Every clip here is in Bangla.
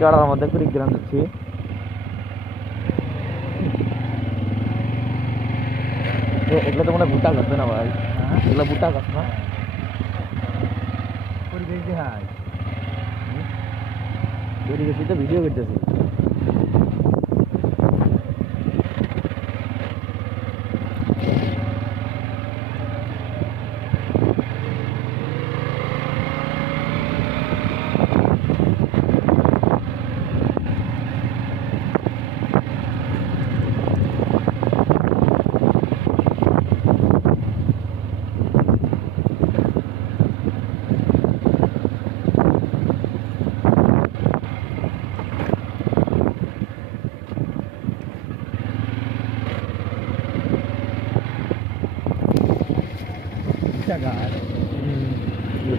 চড়ার মধ্যে কুড়িগ্রাম যাচ্ছি। এগুলো তো মনে হয় ভুট্টা গাছ না ভাই? এগুলো ভুট্টা গাছ না? বেরিয়ে গেছি তো ভিডিও করতেছি।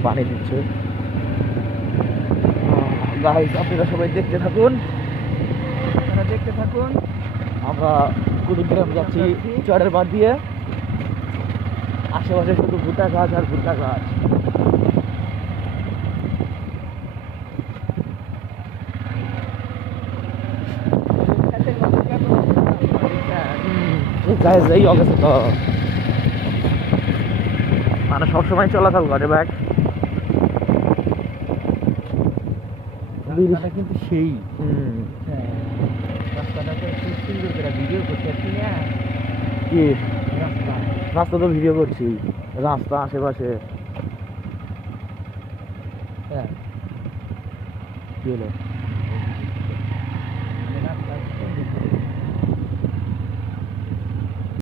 পানি দিচ্ছে। গাইস আপনারা সবাই দেখতে থাকুন, আমরা কুড়িগ্রাম যাচ্ছি চরের বাদ দিয়ে। আশেপাশে শুধু ভুট্টা গাছ আর ভুট্টা গাছ। গাইস এই অবস্থা তো মানে সবসময় চলাচল করে ব্যাগ। কিন্তু সেই রাস্তাটাতে খুব সুন্দর করে ভিডিও করতে পারছি না। কি রাস্তা রাস্তা তো ভিডিও করছি, রাস্তা আশেপাশে। হ্যাঁ কি হলো?